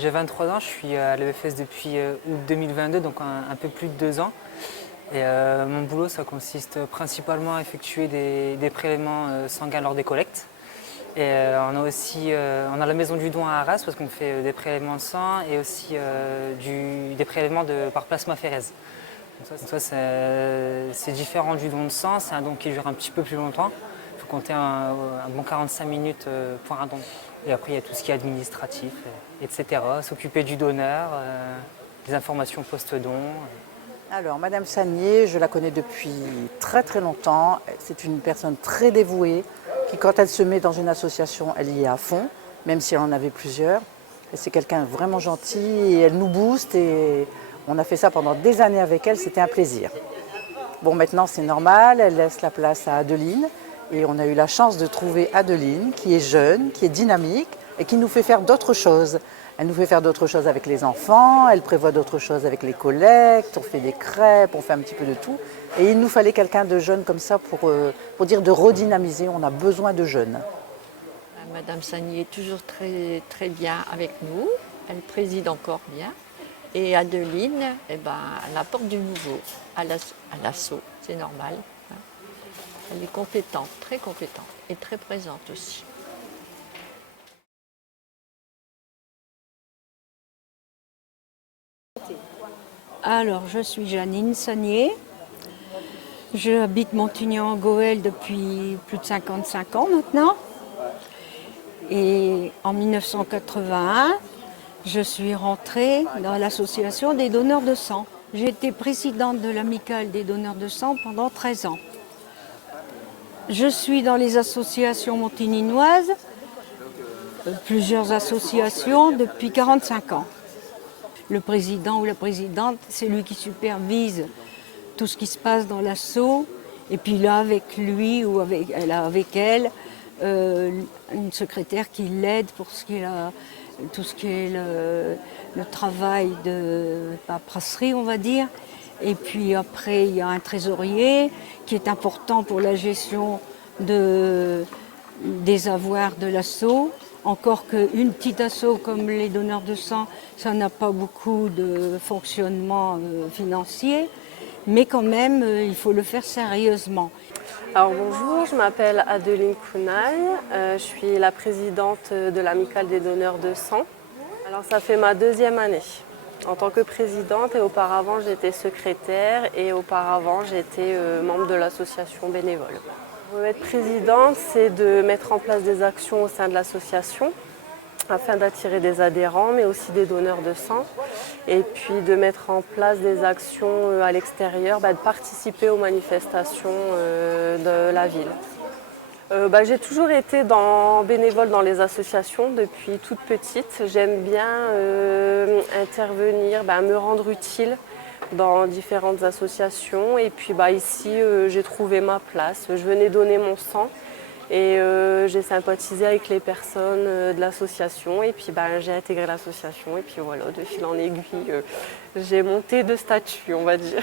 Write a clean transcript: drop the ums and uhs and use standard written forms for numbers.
J'ai 23 ans, je suis à l'EFS depuis août 2022, donc un peu plus de 2 ans. Et mon boulot, ça consiste principalement à effectuer des prélèvements sanguins lors des collectes. Et on a la maison du don à Arras parce qu'on fait des prélèvements de sang et aussi des prélèvements par plasmaphérese. Donc ça, c'est différent du don de sang, c'est un don qui dure un petit peu plus longtemps. Il faut compter un bon 45 minutes pour un don. Et après, il y a tout ce qui est administratif, etc. S'occuper du donneur, des informations post-don. Alors, Madame Sagnier, je la connais depuis très très longtemps. C'est une personne très dévouée qui, quand elle se met dans une association, elle y est à fond, même si elle en avait plusieurs. Et c'est quelqu'un vraiment gentil et elle nous booste et on a fait ça pendant des années avec elle, c'était un plaisir. Bon, maintenant c'est normal, elle laisse la place à Adeline et on a eu la chance de trouver Adeline qui est jeune, qui est dynamique et qui nous fait faire d'autres choses. Elle nous fait faire d'autres choses avec les enfants, elle prévoit d'autres choses avec les collectes, on fait des crêpes, on fait un petit peu de tout. Et il nous fallait quelqu'un de jeune comme ça pour dire de redynamiser, on a besoin de jeunes. Madame Sagnier est toujours très, très bien avec nous, elle préside encore bien. Et Adeline, elle apporte du nouveau à l'assaut, c'est normal. Elle est compétente, très compétente et très présente aussi. Alors, je suis Janine Sagnier. J'habite Montignan-en-Goël depuis plus de 55 ans maintenant. Et en 1981, je suis rentrée dans l'association des donneurs de sang. J'ai été présidente de l'amicale des donneurs de sang pendant 13 ans. Je suis dans les associations montigninoises, plusieurs associations depuis 45 ans. Le président ou la présidente, c'est lui qui supervise tout ce qui se passe dans l'assaut. Et puis là, avec lui ou avec elle, une secrétaire qui l'aide pour tout ce qui est le travail de paperasserie, on va dire. Et puis après, il y a un trésorier qui est important pour la gestion des avoirs de l'assaut. Encore qu'une petite asso comme les donneurs de sang, ça n'a pas beaucoup de fonctionnement financier, mais quand même, il faut le faire sérieusement. Alors bonjour, je m'appelle Adeline Kounaï, je suis la présidente de l'amicale des donneurs de sang. Alors ça fait ma 2e année en tant que présidente et auparavant j'étais secrétaire et auparavant j'étais membre de l'association bénévole. Être présidente, c'est de mettre en place des actions au sein de l'association afin d'attirer des adhérents, mais aussi des donneurs de sang. Et puis de mettre en place des actions à l'extérieur, de participer aux manifestations de la ville. J'ai toujours été bénévole dans les associations depuis toute petite. J'aime bien intervenir, me rendre utile dans différentes associations et puis ici j'ai trouvé ma place. Je venais donner mon sang et j'ai sympathisé avec les personnes de l'association et puis j'ai intégré l'association et puis voilà, de fil en aiguille j'ai monté de statut, on va dire.